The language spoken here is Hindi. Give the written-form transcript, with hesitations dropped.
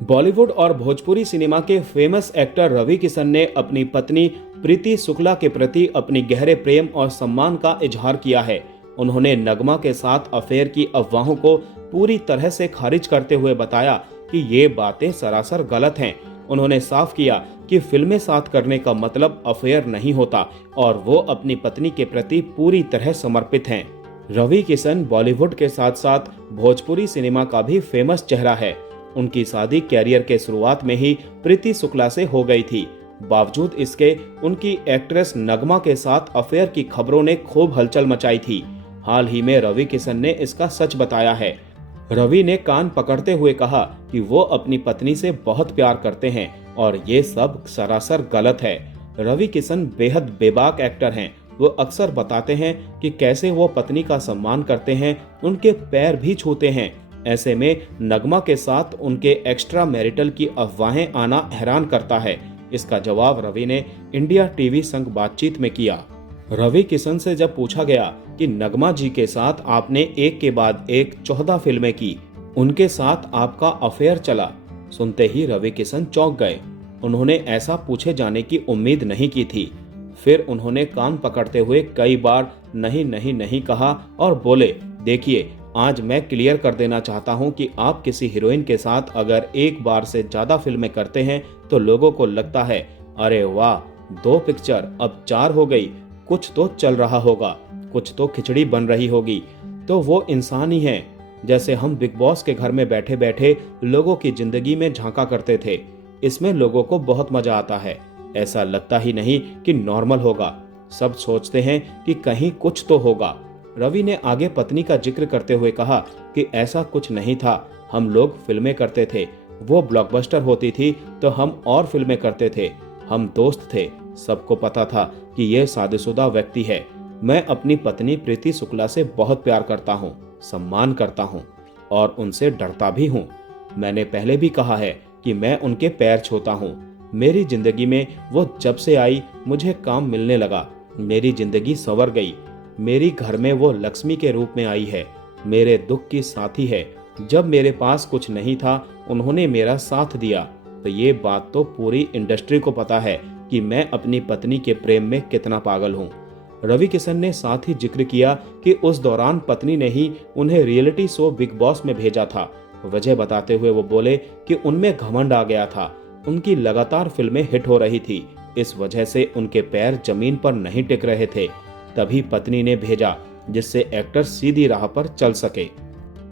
बॉलीवुड और भोजपुरी सिनेमा के फेमस एक्टर रवि किशन ने अपनी पत्नी प्रीति शुक्ला के प्रति अपनी गहरे प्रेम और सम्मान का इजहार किया है। उन्होंने नगमा के साथ अफेयर की अफवाहों को पूरी तरह से खारिज करते हुए बताया कि ये बातें सरासर गलत हैं। उन्होंने साफ किया कि फिल्में साथ करने का मतलब अफेयर नहीं होता और वो अपनी पत्नी के प्रति पूरी तरह समर्पित हैं। रवि किशन बॉलीवुड के साथ साथ भोजपुरी सिनेमा का भी फेमस चेहरा है। उनकी शादी कैरियर के शुरुआत में ही प्रीति शुक्ला से हो गई थी। बावजूद इसके उनकी एक्ट्रेस नगमा के साथ अफेयर की खबरों ने खूब हलचल मचाई थी। हाल ही में रवि किशन ने इसका सच बताया है। रवि ने कान पकड़ते हुए कहा कि वो अपनी पत्नी से बहुत प्यार करते हैं और ये सब सरासर गलत है। रवि किशन बेहद बेबाक एक्टर हैं। वो अक्सर बताते हैं कि कैसे वो पत्नी का सम्मान करते हैं, उनके पैर भी छूते हैं। ऐसे में नगमा के साथ उनके एक्स्ट्रा मैरिटल की अफवाहें आना हैरान करता है। इसका जवाब रवि ने इंडिया टीवी संग बातचीत में किया। रवि किशन से जब पूछा गया कि नगमा जी के साथ आपने एक के बाद एक 14 फिल्में की, उनके साथ आपका अफेयर चला, सुनते ही रवि किशन चौंक गए। उन्होंने ऐसा पूछे जाने की उम्मीद नहीं की थी। फिर उन्होंने कान पकड़ते हुए कई बार नहीं नहीं नहीं कहा और बोले, देखिए, आज मैं क्लियर कर देना चाहता हूं कि आप किसी हीरोइन के साथ अगर एक बार से ज्यादा फिल्में करते हैं तो लोगों को लगता है, अरे वाह, 2 पिक्चर अब 4 हो गई, कुछ तो चल रहा होगा, कुछ तो खिचड़ी बन रही होगी। तो वो इंसान ही हैं, जैसे हम बिग बॉस के घर में बैठे बैठे लोगों की जिंदगी में झांका करते थे। इसमें लोगों को बहुत मजा आता है। ऐसा लगता ही नहीं कि नॉर्मल होगा। सब सोचते हैं कि कहीं कुछ तो होगा। रवि ने आगे पत्नी का जिक्र करते हुए कहा कि ऐसा कुछ नहीं था। हम लोग फिल्में करते थे, वो ब्लॉकबस्टर होती थी तो हम और फिल्में करते थे। हम दोस्त थे, सबको पता था कि यह शादीशुदा व्यक्ति है। मैं अपनी पत्नी प्रीति शुक्ला से बहुत प्यार करता हूँ, सम्मान करता हूँ और उनसे डरता भी हूँ। मैंने पहले भी कहा है कि मैं उनके पैर छूता हूँ। मेरी जिंदगी में वो जब से आई, मुझे काम मिलने लगा, मेरी जिंदगी संवर गई। मेरी घर में वो लक्ष्मी के रूप में आई है, मेरे दुख की साथी है। जब मेरे पास कुछ नहीं था, उन्होंने मेरा साथ दिया। तो ये बात तो पूरी इंडस्ट्री को पता है कि मैं अपनी पत्नी के प्रेम में कितना पागल हूँ। रवि किशन ने साथ ही जिक्र किया कि उस दौरान पत्नी ने ही उन्हें रियलिटी शो बिग बॉस में भेजा था। वजह बताते हुए वो बोले कि उनमें घमंड आ गया था। उनकी लगातार फिल्में हिट हो रही थी, इस वजह से उनके पैर जमीन पर नहीं टिक रहे थे। तभी पत्नी ने भेजा, जिससे एक्टर सीधी राह पर चल सके।